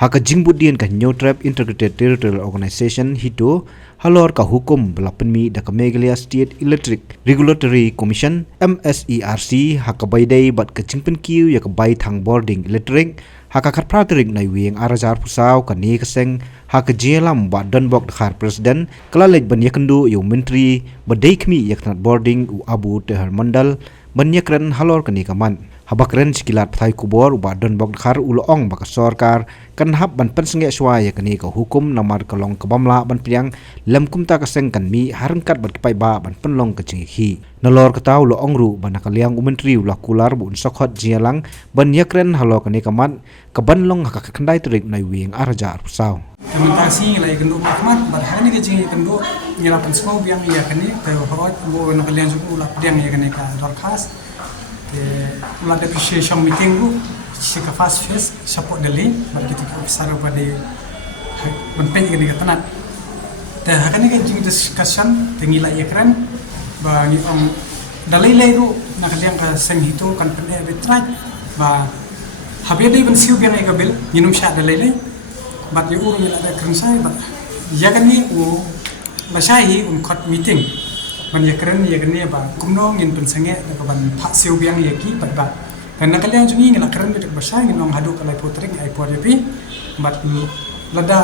Haka jingbudian ka New Tribe Integrated Territorial Organization hito halor ka hukum belapenmi da ka Meghalaya State Electric Regulatory Commission MSERC haka baydai bat ka jingpen kiu ya ka bay thang boarding electric haka karpratrik na wieng arajar pusaw ka ni kaseng haka jelam ba donbok dakhar presiden kalalej ban yakendu yu menteri badai kmi yaknat boarding u abu tehar mandal ban yakren halor ka ni kaman habakren sikilat pathai kubor uba donbok dakhar uloong baka sorkar kan hab ban pensenge swaya kani ka hukum namar kalong kabamla ban priang lem kumta kaseng kan mi harengkat bat pai ba ban penlong ka cinghi nalor kataw lo ongru ban nakaliang umentri ulah kular bu unsokot jialang ban yakren halo kani kamat kabanlong haka kendai terik nai wing araja arsaw Implementasi nilai kenduk makmat bar hani ke jingi kenduk nyelapan semua biang ya kani tayo hawat bo nakaliang suku ulah biang ya kani ka dorkas ulah appreciation meeting bu sika fast face support dali bar kita ke officer pada benpen kani ka tanat ta hakani ka jingi discussion tengila ya keren ba ni om dalai lai ru nakaliang ka seng hito kan pene betrak ba habia dai ban siu biang ai ka bil nyinum sya dalai lai bat yu urung ada kerensai bat ya kan ni masahi kot meeting ban ya keren ya kan ni ba kumno ngin pensenge ka ban pha siu biang ya ki bat bat dan nakaliang jungi ngila keren de basai ngin ong hadu kalai potring ai por yapi bat lada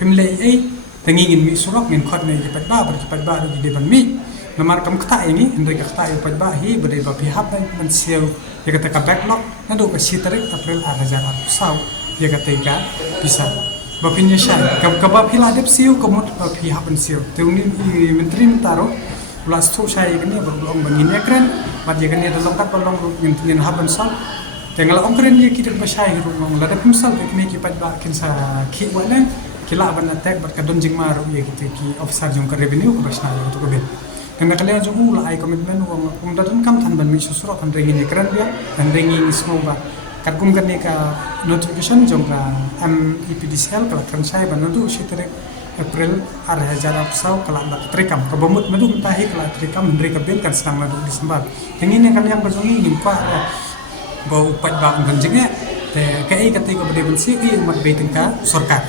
pimle ai tengi ngin mi surok ngin kot ne bat ba ru de ban mi namar kam kata ini ndai ka kata pat ba hi badai ba pihap ban siu ya kata ka backlog nado ka sitarik April 2000 ya ketika bisa bapinya syai kebab hiladep siu kemut bapi hapen siu teuni menteri mentaro ulas tu syai kene berlong bangin ekran bat ya kene dalam kat berlong ngin hapen sal tengala ongkren ye kita basyai rumong ladap misal kene kipat ba kinsa ki walen kila ban attack bat kadon jing maru ye kita ki officer jong ka revenue ko basna to ko ben kena kalian jong ula ai komitmen wong dadan kam tan ban mi susro kan ringin ekran dia dan ringin semua kum kan ka notification jong ka MEPDCL kala kan saya bantu sitere April 2000 kala nak trekam ka bomut madu tahi kala trekam ndre ka ben kan sedang madu Desember yang kan yang berjungi nimpa bau upat ba ganjenge te kai kate ko bade bensi i umat beiting ka sarkar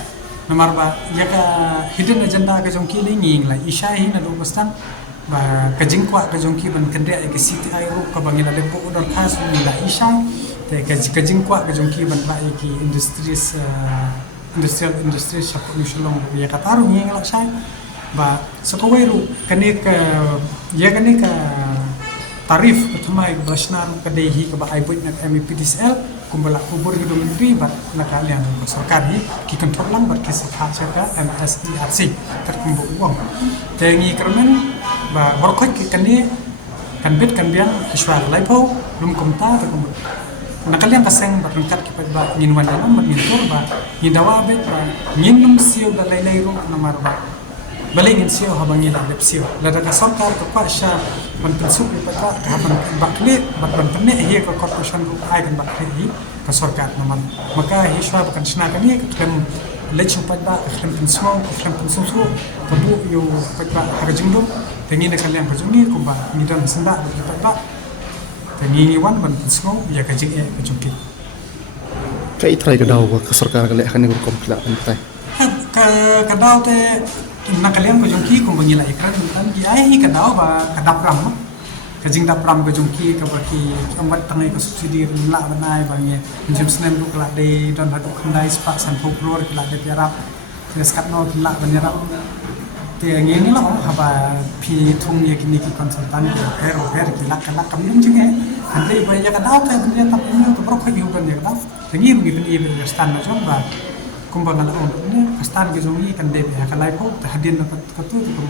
nomor ba ya ka hidden agenda ka jong ki nging la isha hi na do bastang ba ka jingkwa ka jong ki ban kendre ke city ai ro ka bangina de bo odor khas ni la isha kajing kuat kajong ki ban bai ki industrial support nusulong ya kataru ngeng lak sai ba sakoweru kane ka ya kane ka tarif pertama basnar kadehi ka ba aibut nak MEPDCL kumbala kubur ke menteri bat nakalian sarkar hi ki kontrol lang bat ki sakha ka MSERC terkumbu uang tengi kermen ba borkot ki kane kan bit kan biang iswar laipo lum komta terkumbu nakaliang kaseng berangkat kipat ba ngin wanalam ngin turba ngin dawabet ba ngin num siu da laylay ro namar ba bali ngin siu habang ngin adep siu lada ka sarkar ka pasha man pensuk kipat ba ka habang bakle bat ban penne hi ka corporation ro ai kan bakle hi ka sarkar naman maka hi shwa kan sna kan hi kan lechu pat ba kan pensuk padu yo pat ba harjingdum tengi nakaliang berjungi kumba ngidan senda kipat ba Tangi wan ban pensko ya kajing kajungki. Kai try kadau ka sarkar kale akan ngur kompla antai. Kadau te nakaliam kajungki kung bangila ikran tan ki ai kadau ba kadapram. Kajing dapram kajungki ka baki ambat tangai ka subsidi la banai bangi jim snen lu kala de don hadu khandai spak san folklore kala de piarap. Skat no kala banyarap. Te ngeni la haba pi thung ye kini ki konsultan ki her ki lak kam jing andre ba ya kadau ka benda tap ni to bro khagi huban ya kadau tengi rugi ni be stan na jom ba kumbang ala on ni stan ke jongi kan de ya kalai ko hadin na katu to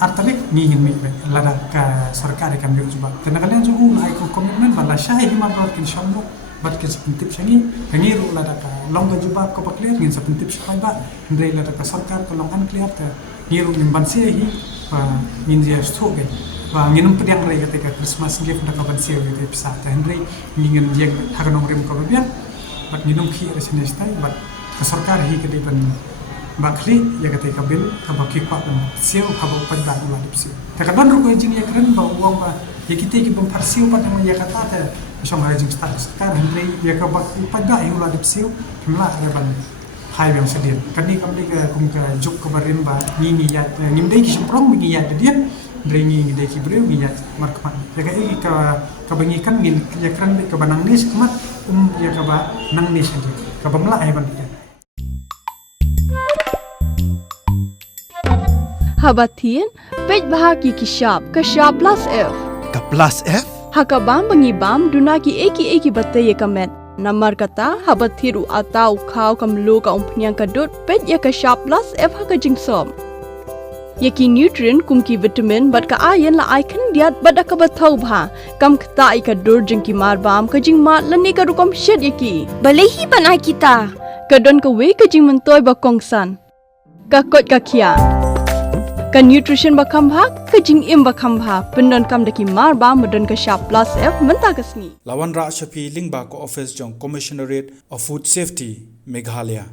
artabik ni mi lada ka sarkar kan be juba tan kalian jongu ai ko komitmen bala shahi hima bro kin shambo bat ke sepentip sangi tengi ru lada ka long juba ko pakler ngin sepentip shahi ba andre lada ka sarkar ko long an clear ta ni ru nimban se hi ba ngin dia sto ke ba nginum pediang rai ketika Christmas gift dak kaban siu itu bisa Henry ngin jeng haganong rem ko bian bat nginum ki resine stai bat ka sarkar hi ke ban bakli ya ketika bil ka baki pa siu ka ba pad ba la dipsi ta kaban ru ko jing ya kren ba uang ba ya kita ki mempersiu pada yang kata te song rejim sekarang hari ya ke pada yang ulah dipsiu kemla ya ban hai yang sedih kan ni kami ke kumka juk ke barin ba ni ya ngimdai ki semprong ni ya dia dringi ngidai ki breu ni ya markman ya ka bangikan ngin ya kran ke banang nis kemat ya ka ba nang nis ka bamla ai ban Habatin, pej bahagi kishap, kashap plus F. Ka plus F? Hakabam bangibam dunaki eki batai kamet. Namar kata habathiru atau kau kamlu ka umpnyang kadut pej ya kashap plus F haka jingsom. Yaki nutrient kumki vitamin bat ka ayan la icon diat bat ka bathau bha kam kta i ka dur jingki marbam ka jingma lani ka rukom shed yaki. Balehi banai kita. Kadon ka we ka jing mentoy ba kongsan. Ka kot ka kia. Kan nutrition bakam bhag kajing im bakam bha pendon kam daki mar ba modon ka sharp plus F menta kasni Lawan Ra Shafi Lingba ko office jong Commissionerate of Food Safety Meghalaya